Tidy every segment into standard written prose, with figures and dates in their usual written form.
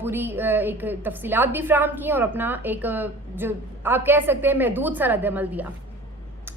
پوری ایک تفصیلات بھی فراہم کی اور اپنا ایک جو آپ کہہ سکتے ہیں محدود سا رد عمل دیا.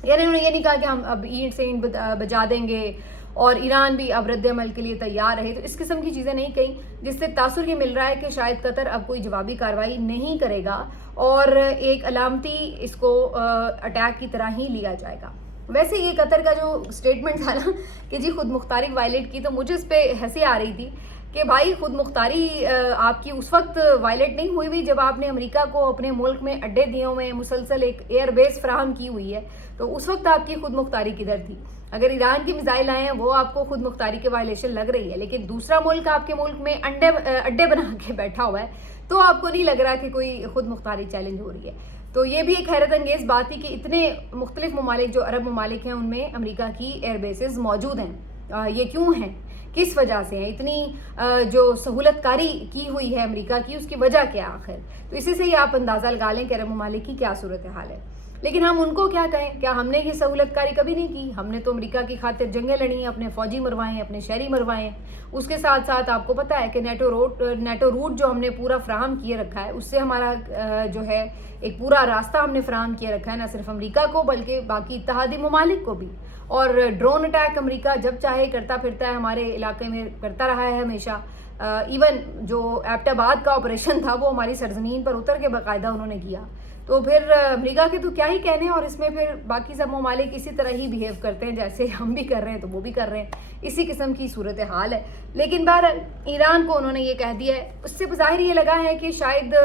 یعنی انہوں نے یہ نہیں کہا کہ ہم اب اینٹ سے اینٹ بجا دیں گے اور ایران بھی اب رد عمل کے لیے تیار رہے. تو اس قسم کی چیزیں نہیں کہیں جس سے تاثر یہ مل رہا ہے کہ شاید قطر اب کوئی جوابی کارروائی نہیں کرے گا اور ایک علامتی اس کو اٹیک کی طرح ہی لیا جائے گا. ویسے یہ قطر کا جو اسٹیٹمنٹ تھا نا کہ جی خود مختاری وائلیٹ کی, تو مجھے اس پہ ہنسی آ رہی تھی کہ بھائی خود مختاری آپ کی اس وقت وائلیٹ نہیں ہوئی ہوئی جب آپ نے امریکہ کو اپنے ملک میں اڈے دیے ہوئے ہیں, مسلسل ایک ایئر بیس فراہم کی ہوئی ہے, تو اس وقت آپ کی خود مختاری کدھر تھی؟ اگر ایران کی میزائل آئے ہیں وہ آپ کو خود مختاری کے وائلیشن لگ رہی ہے, لیکن دوسرا ملک آپ کے ملک میں اڈے بنا کے بیٹھا ہوا ہے تو آپ کو نہیں لگ رہا کہ کوئی خود مختاری چیلنج ہو رہی ہے. تو یہ بھی ایک حیرت انگیز بات تھی کہ اتنے مختلف ممالک جو عرب ممالک ہیں ان میں امریکہ کی ایئر بیسز موجود ہیں. یہ کیوں ہیں, کس وجہ سے ہیں, اتنی جو سہولت کاری کی ہوئی ہے امریکہ کی, اس کی وجہ کیا آخر؟ تو اسی سے ہی آپ اندازہ لگا لیں کہ عرب ممالک کی کیا صورتحال ہے. لیکن ہم ان کو کیا کہیں, کیا ہم نے یہ سہولت کاری کبھی نہیں کی؟ ہم نے تو امریکہ کی خاطر جنگیں لڑی ہیں, اپنے فوجی مروائے ہیں, اپنے شہری مروائے ہیں. اس کے ساتھ ساتھ آپ کو پتہ ہے کہ نیٹو روٹ جو ہم نے پورا فراہم کیے رکھا ہے, اس سے ہمارا جو ہے ایک پورا راستہ ہم نے فراہم کیے رکھا ہے, نہ صرف امریکہ کو بلکہ باقی اتحادی ممالک کو بھی. اور ڈرون اٹیک امریکہ جب چاہے کرتا پھرتا ہے, ہمارے علاقے میں کرتا رہا ہے ہمیشہ. ایون جو ایبٹ آباد کا آپریشن تھا وہ ہماری سرزمین پر اتر کے باقاعدہ انہوں نے کیا. تو پھر امریکہ کے تو کیا ہی کہنے, اور اس میں پھر باقی سب ممالک اسی طرح ہی بیہیو کرتے ہیں جیسے ہم بھی کر رہے ہیں تو وہ بھی کر رہے ہیں, اسی قسم کی صورتحال ہے. لیکن بہرحال ایران کو انہوں نے یہ کہہ دیا ہے, اس سے بظاہر یہ لگا ہے کہ شاید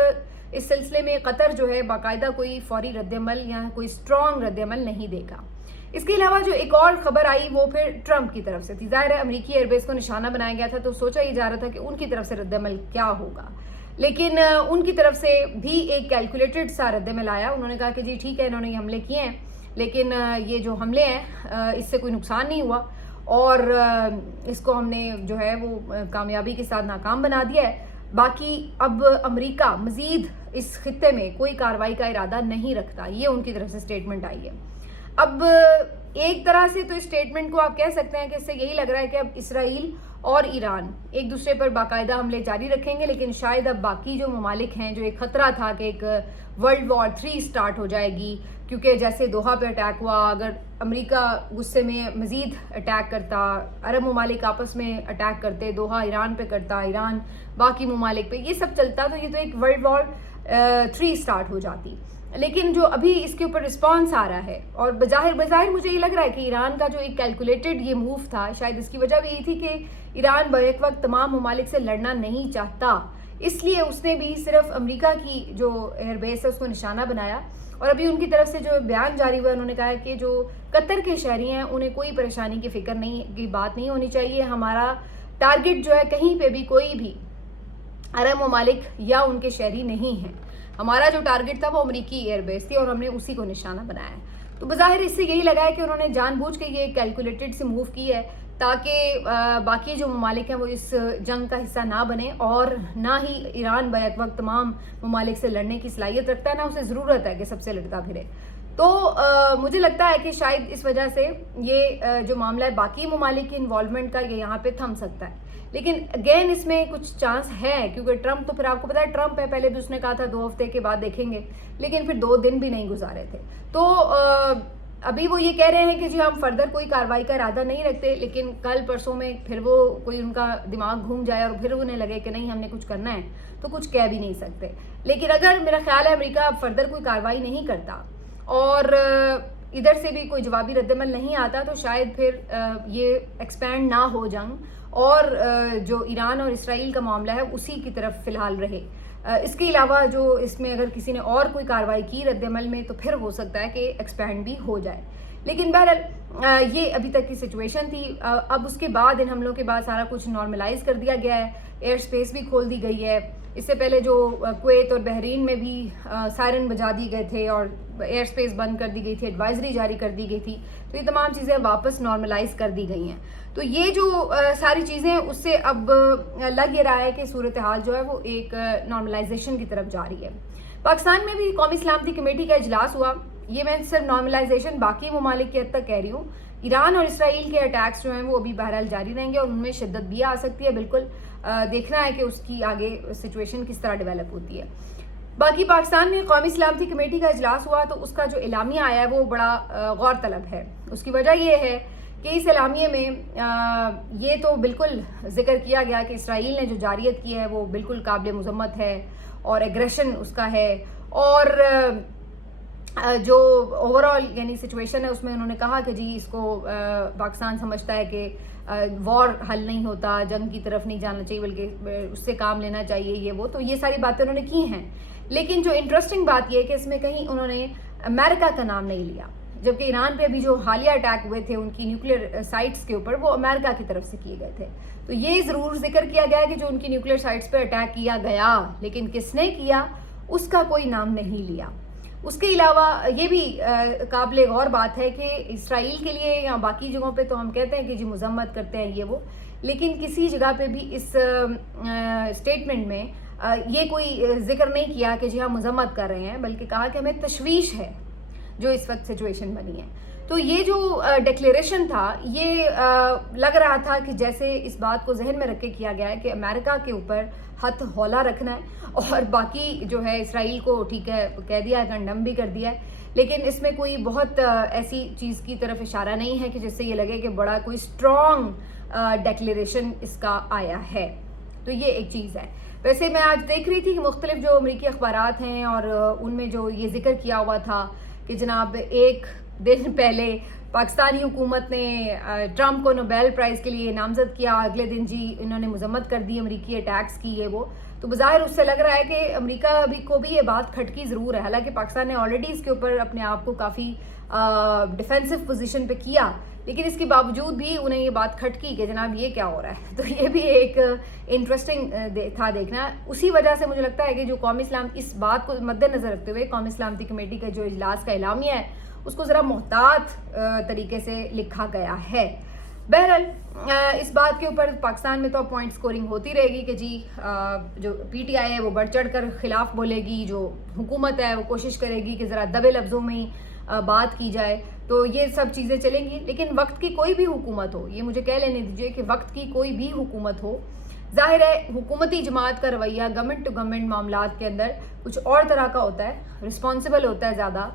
اس سلسلے میں قطر جو ہے باقاعدہ کوئی فوری رد عمل یا کوئی اسٹرانگ رد عمل نہیں دے گا. اس کے علاوہ جو ایک اور خبر آئی وہ پھر ٹرمپ کی طرف سے تھی. ظاہر ہے امریکی ایئر بیس کو نشانہ بنایا گیا تھا تو سوچا ہی جا رہا تھا کہ ان کی طرف سے رد عمل کیا ہوگا, لیکن ان کی طرف سے بھی ایک کیلکولیٹڈ سا رد عمل آیا. انہوں نے کہا کہ جی ٹھیک ہے انہوں نے یہ حملے کیے ہیں لیکن یہ جو حملے ہیں اس سے کوئی نقصان نہیں ہوا اور اس کو ہم نے جو ہے وہ کامیابی کے ساتھ ناکام بنا دیا ہے. باقی اب امریکہ مزید اس خطے میں کوئی کارروائی کا ارادہ نہیں رکھتا, یہ ان کی طرف سے اسٹیٹمنٹ آئی ہے. اب ایک طرح سے تو اس اسٹیٹمنٹ کو آپ کہہ سکتے ہیں کہ اس سے یہی لگ رہا ہے کہ اب اسرائیل اور ایران ایک دوسرے پر باقاعدہ حملے جاری رکھیں گے, لیکن شاید اب باقی جو ممالک ہیں, جو ایک خطرہ تھا کہ ایک ورلڈ وار 3 سٹارٹ ہو جائے گی, کیونکہ جیسے دوحہ پہ اٹیک ہوا, اگر امریکہ غصے میں مزید اٹیک کرتا, عرب ممالک آپس میں اٹیک کرتے, دوحہ ایران پہ کرتا, ایران باقی ممالک پہ, یہ سب چلتا تو یہ تو ایک ورلڈ وار 3 سٹارٹ ہو جاتی. لیکن جو ابھی اس کے اوپر رسپانس آ رہا ہے, اور بظاہر مجھے یہ لگ رہا ہے کہ ایران کا جو ایک کیلکولیٹڈ یہ موو تھا, شاید اس کی وجہ بھی یہی تھی کہ ایران بیک وقت تمام ممالک سے لڑنا نہیں چاہتا, اس لیے اس نے بھی صرف امریکہ کی جو ایئر بیس ہے اس کو نشانہ بنایا. اور ابھی ان کی طرف سے جو بیان جاری ہوا, انہوں نے کہا ہے کہ جو قطر کے شہری ہیں انہیں کوئی پریشانی کی فکر نہیں کی بات نہیں ہونی چاہیے. ہمارا ٹارگٹ جو ہے کہیں پہ بھی کوئی بھی عرب ممالک یا ان کے شہری نہیں ہیں, ہمارا جو ٹارگٹ تھا وہ امریکی ایئر بیس تھی اور ہم نے اسی کو نشانہ بنایا ہے. تو بظاہر اس سے یہی لگا ہے کہ انہوں نے جان بوجھ کے یہ کیلکولیٹڈ سے موو کی ہے تاکہ باقی جو ممالک ہیں وہ اس جنگ کا حصہ نہ بنے, اور نہ ہی ایران بیک وقت تمام ممالک سے لڑنے کی صلاحیت رکھتا ہے, نہ اسے ضرورت ہے کہ سب سے لڑتا پھرے. تو مجھے لگتا ہے کہ شاید اس وجہ سے یہ جو معاملہ ہے باقی ممالک کی انوالومنٹ کا یہ یہاں پہ تھم سکتا ہے. لیکن اگین اس میں کچھ چانس ہے کیونکہ ٹرمپ تو پھر آپ کو پتا ہے ٹرمپ ہے, پہلے بھی اس نے کہا تھا 2 ہفتے کے بعد دیکھیں گے, لیکن پھر 2 دن بھی نہیں گزارے تھے. تو ابھی وہ یہ کہہ رہے ہیں کہ جی ہم فردر کوئی کارروائی کا ارادہ نہیں رکھتے, لیکن کل پرسوں میں پھر وہ کوئی ان کا دماغ گھوم جائے اور پھر انہیں لگے کہ نہیں ہم نے کچھ کرنا ہے تو کچھ کہہ بھی نہیں سکتے. لیکن اگر میرا خیال ہے امریکہ اب فردر کوئی کارروائی نہیں کرتا اور ادھر سے بھی کوئی جوابی رد عمل نہیں آتا تو شاید پھر یہ ایکسپینڈ نہ ہو جنگ, اور جو ایران اور اسرائیل کا معاملہ ہے اسی کی طرف فی الحال رہے. اس کے علاوہ جو اس میں اگر کسی نے اور کوئی کارروائی کی رد عمل میں تو پھر ہو سکتا ہے کہ ایکسپینڈ بھی ہو جائے. لیکن بہرحال یہ ابھی تک کی سچویشن تھی. اب اس کے بعد ان حملوں کے بعد سارا کچھ نارملائز کر دیا گیا ہے, ایئر سپیس بھی کھول دی گئی ہے. اس سے پہلے جو کویت اور بحرین میں بھی سائرن بجا دی گئے تھے اور ایئر سپیس بند کر دی گئی تھی, ایڈوائزری جاری کر دی گئی تھی, تو یہ تمام چیزیں واپس نارملائز کر دی گئی ہیں. تو یہ جو ساری چیزیں اس سے اب لگ یہ رہا ہے کہ صورتحال جو ہے وہ ایک نارملائزیشن کی طرف جا رہی ہے. پاکستان میں بھی قومی سلامتی کمیٹی کا اجلاس ہوا. یہ میں صرف نارملائزیشن باقی ممالک کی حد تک کہہ رہی ہوں. ایران اور اسرائیل کے اٹیکس جو ہیں وہ ابھی بہرحال جاری رہیں گے اور ان میں شدت بھی آ سکتی ہے بالکل. دیکھنا ہے کہ اس کی آگے سچویشن کس طرح ڈیولپ ہوتی ہے. باقی پاکستان میں قومی سلامتی کمیٹی کا اجلاس ہوا تو اس کا جو اعلامیہ آیا ہے وہ بڑا غور طلب ہے. اس کی وجہ یہ ہے کہ اس اعلامیے میں یہ تو بالکل ذکر کیا گیا کہ اسرائیل نے جو جارحیت کی ہے وہ بالکل قابل مذمت ہے اور ایگریشن اس کا ہے, اور جو اوور آل یعنی سچویشن ہے اس میں انہوں نے کہا کہ جی اس کو پاکستان سمجھتا ہے کہ وار حل نہیں ہوتا, جنگ کی طرف نہیں جانا چاہیے بلکہ اس سے کام لینا چاہیے, یہ وہ. تو یہ ساری باتیں انہوں نے کی ہیں, لیکن جو انٹرسٹنگ بات یہ ہے کہ اس میں کہیں انہوں نے امریکہ کا نام نہیں لیا, جبکہ ایران پہ ابھی جو حالیہ اٹیک ہوئے تھے ان کی نیوکلیئر سائٹس کے اوپر وہ امریکہ کی طرف سے کیے گئے تھے. تو یہ ضرور ذکر کیا گیا کہ جو ان کی نیوکلیئر سائٹس پہ اٹیک کیا گیا, لیکن کس نے کیا اس کا کوئی نام نہیں لیا. اس کے علاوہ یہ بھی قابل غور بات ہے کہ اسرائیل کے لیے یا باقی جگہوں پہ تو ہم کہتے ہیں کہ جی مذمت کرتے ہیں یہ وہ, لیکن کسی جگہ پہ بھی اس اسٹیٹمنٹ میں یہ کوئی ذکر نہیں کیا کہ جی ہم مذمت کر رہے ہیں, بلکہ کہا کہ ہمیں تشویش ہے جو اس وقت سچویشن بنی ہے. تو یہ جو ڈکلیریشن تھا یہ لگ رہا تھا کہ جیسے اس بات کو ذہن میں رکھ کے کیا گیا ہے کہ امریکہ کے اوپر ہاتھ ہولا رکھنا ہے, اور باقی جو ہے اسرائیل کو ٹھیک ہے کہہ دیا ہے, کنڈم بھی کر دیا ہے, لیکن اس میں کوئی بہت ایسی چیز کی طرف اشارہ نہیں ہے کہ جس سے یہ لگے کہ بڑا کوئی اسٹرانگ ڈکلیریشن اس کا آیا ہے. تو یہ ایک چیز ہے. ویسے میں آج دیکھ رہی تھی کہ مختلف جو امریکی اخبارات ہیں اور ان میں جو یہ ذکر کیا ہوا تھا کہ جناب ایک دن پہلے پاکستانی حکومت نے ٹرمپ کو نوبیل پرائز کے لیے نامزد کیا, اگلے دن جی انہوں نے مذمت کر دی امریکی اٹیکس کی یہ وہ. تو بظاہر اس سے لگ رہا ہے کہ امریکہ کو بھی یہ بات کھٹکی ضرور ہے, حالانکہ پاکستان نے آلریڈی اس کے اوپر اپنے آپ کو کافی ڈیفینسو پوزیشن پہ کیا, لیکن اس کے باوجود بھی انہیں یہ بات کھٹکی کہ جناب یہ کیا ہو رہا ہے. تو یہ بھی ایک انٹرسٹنگ تھا دیکھنا. اسی وجہ سے مجھے لگتا ہے کہ جو قومی سلامتی اس بات کو مد نظر رکھتے ہوئے قومی سلامتی کمیٹی کا جو اجلاس کا اعلامیہ ہے اس کو ذرا محتاط طریقے سے لکھا گیا ہے. بہرحال اس بات کے اوپر پاکستان میں تو پوائنٹ سکورنگ ہوتی رہے گی کہ جی جو پی ٹی آئی ہے وہ بڑھ چڑھ کر خلاف بولے گی, جو حکومت ہے وہ کوشش کرے گی کہ ذرا دبے لفظوں میں ہی بات کی جائے, تو یہ سب چیزیں چلیں گی. لیکن وقت کی کوئی بھی حکومت ہو, یہ مجھے کہہ لینے دیجئے کہ وقت کی کوئی بھی حکومت ہو, ظاہر ہے حکومتی جماعت کا رویہ گورنمنٹ ٹو گورنمنٹ معاملات کے اندر کچھ اور طرح کا ہوتا ہے, رسپانسبل ہوتا ہے, زیادہ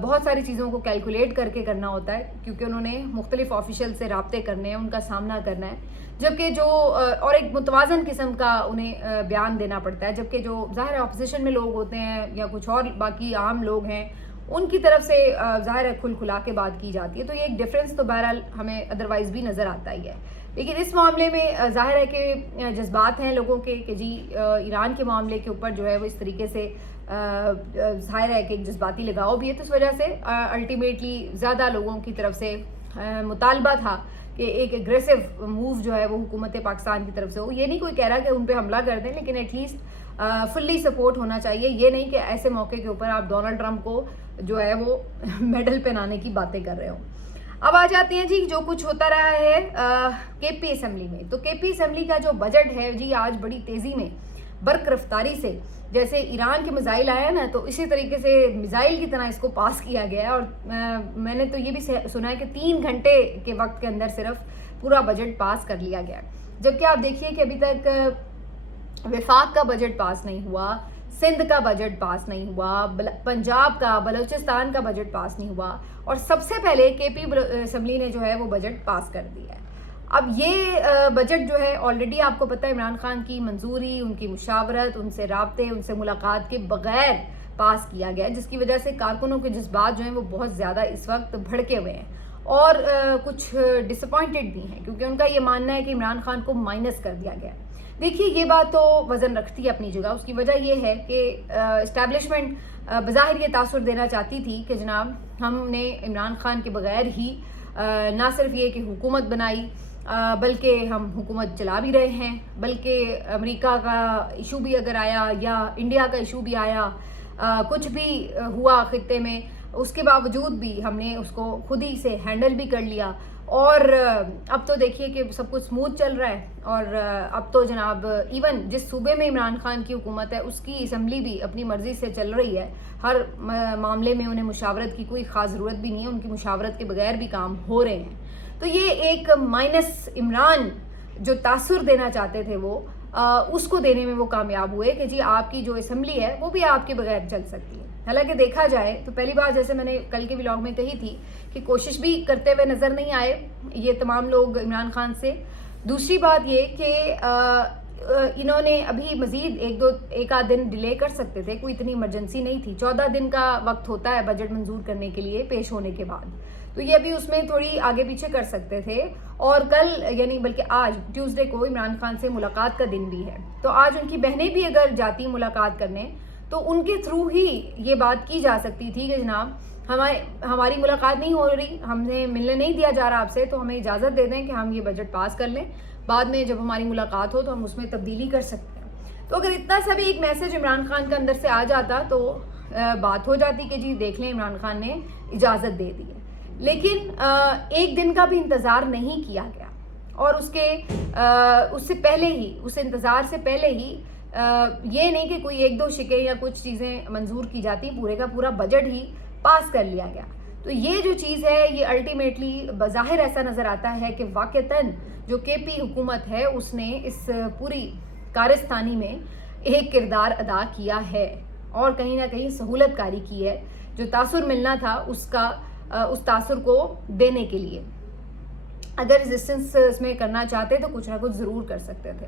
بہت ساری چیزوں کو کیلکولیٹ کر کے کرنا ہوتا ہے, کیونکہ انہوں نے مختلف آفیشیل سے رابطے کرنے ہیں, ان کا سامنا کرنا ہے, جبکہ جو اور ایک متوازن قسم کا انہیں بیان دینا پڑتا ہے, جبکہ جو ظاہر اپوزیشن میں لوگ ہوتے ہیں یا کچھ اور باقی عام لوگ ہیں ان کی طرف سے ظاہر ہے کھل کھلا کے بات کی جاتی ہے. تو یہ ایک ڈفرینس تو بہرحال ہمیں ادروائز بھی نظر آتا ہی ہے. لیکن اس معاملے میں ظاہر ہے کہ جذبات ہیں لوگوں کے کہ جی ایران کے معاملے کے اوپر جو ہے وہ اس طریقے سے ظاہر ہے کہ ایک جذباتی لگاؤ بھی ہے, تو اس وجہ سے الٹیمیٹلی زیادہ لوگوں کی طرف سے مطالبہ تھا کہ ایک ایگریسو موو جو ہے وہ حکومت پاکستان کی طرف سے ہو. یہ نہیں کوئی کہہ رہا کہ ان پہ حملہ کر دیں, لیکن ایٹ لیسٹ فلی سپورٹ ہونا چاہیے. یہ نہیں کہ ایسے موقع کے اوپر آپ ڈونلڈ ٹرمپ کو جو ہے وہ میڈل پہنانے کی باتیں کر رہے ہو. اب آ جاتے ہیں جی جو کچھ ہوتا رہا ہے کے پی اسمبلی میں. تو کے پی اسمبلی کا جو بجٹ ہے جی آج بڑی تیزی میں برق رفتاری سے, جیسے ایران کے میزائل آیا نا تو اسی طریقے سے میزائل کی طرح اس کو پاس کیا گیا ہے. اور میں نے تو یہ بھی سنا ہے کہ 3 گھنٹے کے وقت کے اندر صرف پورا بجٹ پاس کر لیا گیا, جبکہ آپ دیکھیے کہ ابھی تک وفاق کا بجٹ پاس نہیں ہوا, سندھ کا بجٹ پاس نہیں ہوا, پنجاب کا, بلوچستان کا بجٹ پاس نہیں ہوا, اور سب سے پہلے کے پی اسمبلی نے جو ہے وہ بجٹ پاس کر دیا ہے. اب یہ بجٹ جو ہے آلریڈی آپ کو پتہ ہے عمران خان کی منظوری, ان کی مشاورت, ان سے رابطے, ان سے ملاقات کے بغیر پاس کیا گیا, جس کی وجہ سے کارکنوں کے جذبات جو ہیں وہ بہت زیادہ اس وقت بھڑکے ہوئے ہیں اور کچھ ڈس اپوائنٹڈ بھی ہیں, کیونکہ ان کا یہ ماننا ہے کہ عمران خان کو مائنس کر دیا گیا. دیکھیے یہ بات تو وزن رکھتی ہے اپنی جگہ. اس کی وجہ یہ ہے کہ اسٹیبلشمنٹ بظاہر یہ تاثر دینا چاہتی تھی کہ جناب ہم نے عمران خان کے بغیر ہی نہ صرف یہ کہ حکومت بنائی بلکہ ہم حکومت چلا بھی رہے ہیں, بلکہ امریکہ کا ایشو بھی اگر آیا یا انڈیا کا ایشو بھی آیا, کچھ بھی ہوا خطے میں, اس کے باوجود بھی ہم نے اس کو خود ہی سے ہینڈل بھی کر لیا. اور اب تو دیکھیے کہ سب کچھ سموتھ چل رہا ہے. اور اب تو جناب ایون جس صوبے میں عمران خان کی حکومت ہے اس کی اسمبلی بھی اپنی مرضی سے چل رہی ہے, ہر معاملے میں انہیں مشاورت کی کوئی خاص ضرورت بھی نہیں ہے, ان کی مشاورت کے بغیر بھی کام ہو رہے ہیں. تو یہ ایک مائنس عمران جو تاثر دینا چاہتے تھے وہ اس کو دینے میں وہ کامیاب ہوئے کہ جی آپ کی جو اسمبلی ہے وہ بھی آپ کے بغیر چل سکتی ہے. حالانکہ دیکھا جائے تو پہلی بات جیسے میں نے کل کے ولاگ میں کہی تھی کہ کوشش بھی کرتے ہوئے نظر نہیں آئے یہ تمام لوگ عمران خان سے. دوسری بات یہ کہ انہوں نے ابھی مزید ایک آدھ دن ڈیلے کر سکتے تھے, کوئی اتنی ایمرجنسی نہیں تھی. 14 دن کا وقت ہوتا ہے بجٹ منظور کرنے کے لیے پیش ہونے کے بعد, تو یہ ابھی اس میں تھوڑی آگے پیچھے کر سکتے تھے. اور کل یعنی بلکہ آج ٹیوزڈے کو عمران خان سے ملاقات کا دن بھی ہے, تو آج ان کی بہنیں بھی اگر جاتی ملاقات کرنے تو ان کے تھرو ہی یہ بات کی جا سکتی تھی کہ جناب ہماری ملاقات نہیں ہو رہی, ہمیں ملنے نہیں دیا جا رہا آپ سے, تو ہمیں اجازت دے دیں کہ ہم یہ بجٹ پاس کر لیں, بعد میں جب ہماری ملاقات ہو تو ہم اس میں تبدیلی کر سکتے ہیں. تو اگر اتنا سا بھی ایک میسج عمران خان کے اندر سے آ جاتا تو بات ہو جاتی کہ جی دیکھ لیں عمران خان نے اجازت دے دی ہے. لیکن ایک دن کا بھی انتظار نہیں کیا گیا, اور اس سے پہلے ہی, اس انتظار سے پہلے ہی یہ نہیں کہ کوئی ایک دو شکے یا کچھ چیزیں منظور کی جاتی, پورے کا پورا بجٹ ہی پاس کر لیا گیا. تو یہ جو چیز ہے یہ الٹیمیٹلی بظاہر ایسا نظر آتا ہے کہ واقعتاً جو کے پی حکومت ہے اس نے اس پوری کارستانی میں ایک کردار ادا کیا ہے, اور کہیں نہ کہیں سہولت کاری کی ہے جو تاثر ملنا تھا اس تاثر کو دینے کے لیے. اگر ریزسٹنس اس میں کرنا چاہتے تو کچھ نہ کچھ ضرور کر سکتے تھے,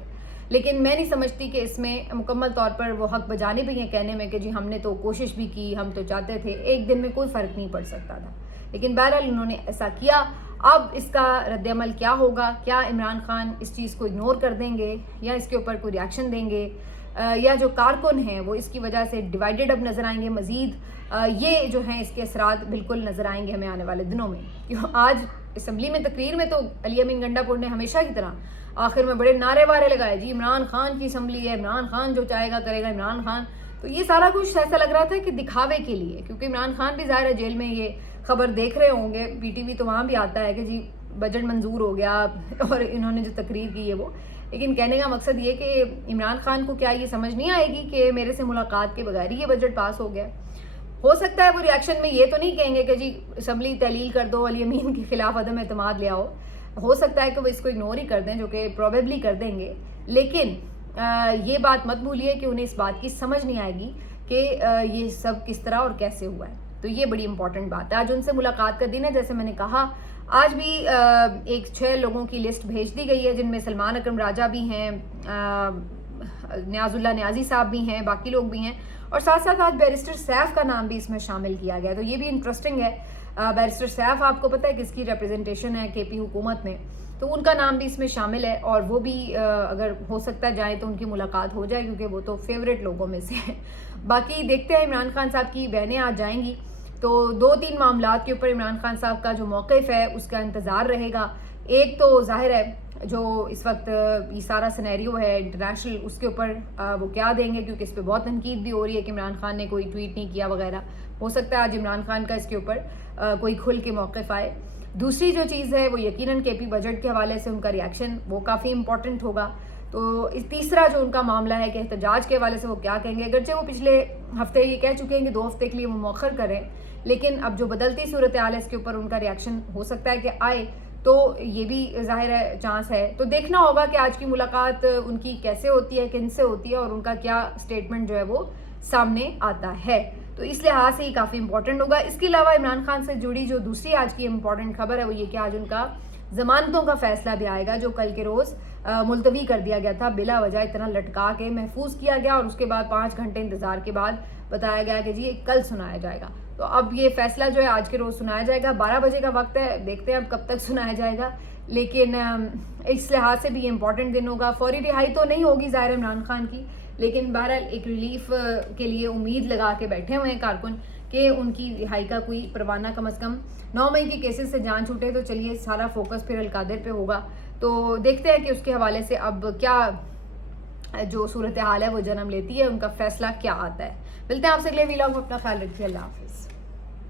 لیکن میں نہیں سمجھتی کہ اس میں مکمل طور پر وہ حق بجانب بھی ہیں کہنے میں کہ جی ہم نے تو کوشش بھی کی, ہم تو چاہتے تھے. ایک دن میں کوئی فرق نہیں پڑ سکتا تھا, لیکن بہرحال انہوں نے ایسا کیا. اب اس کا رد عمل کیا ہوگا, کیا عمران خان اس چیز کو اگنور کر دیں گے یا اس کے اوپر کوئی ریاکشن دیں گے, یا جو کارکن ہیں وہ اس کی وجہ سے ڈیوائیڈڈ اب نظر آئیں گے مزید, یہ جو ہیں اس کے اثرات بالکل نظر آئیں گے ہمیں آنے والے دنوں میں. کیوں آج اسمبلی میں تقریر میں تو علی امین گنڈا پور نے ہمیشہ کی طرح آخر میں بڑے نعرے وارے لگائے, جی عمران خان کی اسمبلی ہے, عمران خان جو چاہے گا کرے گا عمران خان. تو یہ سارا کچھ ایسا لگ رہا تھا کہ دکھاوے کے لیے, کیونکہ عمران خان بھی ظاہر ہے جیل میں یہ خبر دیکھ رہے ہوں گے, پی ٹی وی تو وہاں بھی آتا ہے کہ جی بجٹ منظور ہو گیا اور انہوں نے جو تقریر کی ہے وہ. لیکن کہنے کا مقصد یہ کہ عمران خان کو کیا یہ سمجھ نہیں آئے گی کہ میرے سے ملاقات کے بغیر ہی یہ بجٹ پاس ہو گیا. ہو سکتا ہے وہ ریاکشن میں یہ تو نہیں کہیں گے کہ جی اسمبلی تحلیل کر دو, علی امین کے خلاف عدم اعتماد لے آؤ. ہو سکتا ہے کہ وہ اس کو اگنور ہی کر دیں, جو کہ پروبیبلی کر دیں گے. لیکن یہ بات مت بھولیے کہ انہیں اس بات کی سمجھ نہیں آئے گی کہ یہ سب کس طرح اور کیسے ہوا ہے. تو یہ بڑی امپورٹنٹ بات ہے. آج ان سے ملاقات کا دن ہے, جیسے میں نے کہا. آج بھی ایک 6 لوگوں کی لسٹ بھیج دی گئی ہے, جن میں سلمان اکرم راجہ بھی ہیں, نیاز اللہ نیازی صاحب بھی ہیں, باقی لوگ بھی ہیں, اور ساتھ ساتھ آج بیرسٹر سیف کا نام بھی اس میں شامل کیا گیا. تو یہ بھی انٹرسٹنگ ہے. بیرسٹر سیف آپ کو پتہ ہے کس کی ریپرزنٹیشن ہے کے پی حکومت میں, تو ان کا نام بھی اس میں شامل ہے, اور وہ بھی اگر ہو سکتا ہے جائیں تو ان کی ملاقات ہو جائے, کیونکہ وہ تو فیوریٹ لوگوں میں سے ہیں. باقی دیکھتے ہیں عمران خان صاحب کی بہنیں آج جائیں گی, تو 2-3 معاملات کے اوپر عمران خان صاحب کا جو موقف ہے اس کا انتظار رہے گا. ایک تو ظاہر ہے جو اس وقت یہ سارا سینیریو ہے انٹرنیشنل, اس کے اوپر وہ کیا دیں گے, کیونکہ اس پہ بہت تنقید بھی ہو رہی ہے کہ عمران خان نے کوئی ٹویٹ نہیں کیا وغیرہ. ہو سکتا ہے آج عمران خان کا اس کے اوپر کوئی کھل کے موقف آئے. دوسری جو چیز ہے وہ یقیناً کے پی بجٹ کے حوالے سے ان کا ریاکشن وہ کافی امپورٹنٹ ہوگا. تو تیسرا جو ان کا معاملہ ہے کہ احتجاج کے حوالے سے وہ کیا کہیں گے, اگرچہ وہ پچھلے ہفتے یہ کہہ چکے ہیں کہ 2 ہفتے کے لیے وہ مؤخر کریں, لیکن اب جو بدلتی صورتحال ہے اس کے اوپر ان کا ریاکشن ہو سکتا ہے کہ آئے, تو یہ بھی ظاہر ہے چانس ہے. تو دیکھنا ہوگا کہ آج کی ملاقات ان کی کیسے ہوتی ہے, کن سے ہوتی ہے, اور ان کا کیا سٹیٹمنٹ جو ہے وہ سامنے آتا ہے. تو اس لحاظ سے یہ کافی امپورٹنٹ ہوگا. اس کے علاوہ عمران خان سے جڑی جو دوسری آج کی امپورٹنٹ خبر ہے وہ یہ کہ آج ان کا ضمانتوں کا فیصلہ بھی آئے گا, جو کل کے روز ملتوی کر دیا گیا تھا, بلا وجہ اتنا لٹکا کے محفوظ کیا گیا, اور اس کے بعد 5 گھنٹے انتظار کے بعد بتایا گیا کہ جی کل سنایا جائے گا. تو اب یہ فیصلہ جو ہے آج کے روز سنایا جائے گا. 12 بجے کا وقت ہے, دیکھتے ہیں اب کب تک سنایا جائے گا. لیکن اس لحاظ سے بھی یہ امپورٹنٹ دن ہوگا. فوری رہائی تو نہیں ہوگی ظاہر عمران خان کی, لیکن بہرحال ایک ریلیف کے لیے امید لگا کے بیٹھے ہوئے ہیں کارکن کہ ان کی رہائی کا کوئی پروانہ کم از کم 9 مئی کے کیسز سے جان چھوٹے. تو چلیے سارا فوکس پھر القادر پہ ہوگا. تو دیکھتے ہیں کہ اس کے حوالے سے اب کیا جو صورتحال ہے وہ جنم لیتی ہے, ان کا فیصلہ کیا آتا ہے. ملتے ہیں آپ سے اگلے ویلاگ میں, اپنا خیال رکھیے. اللہ حافظ.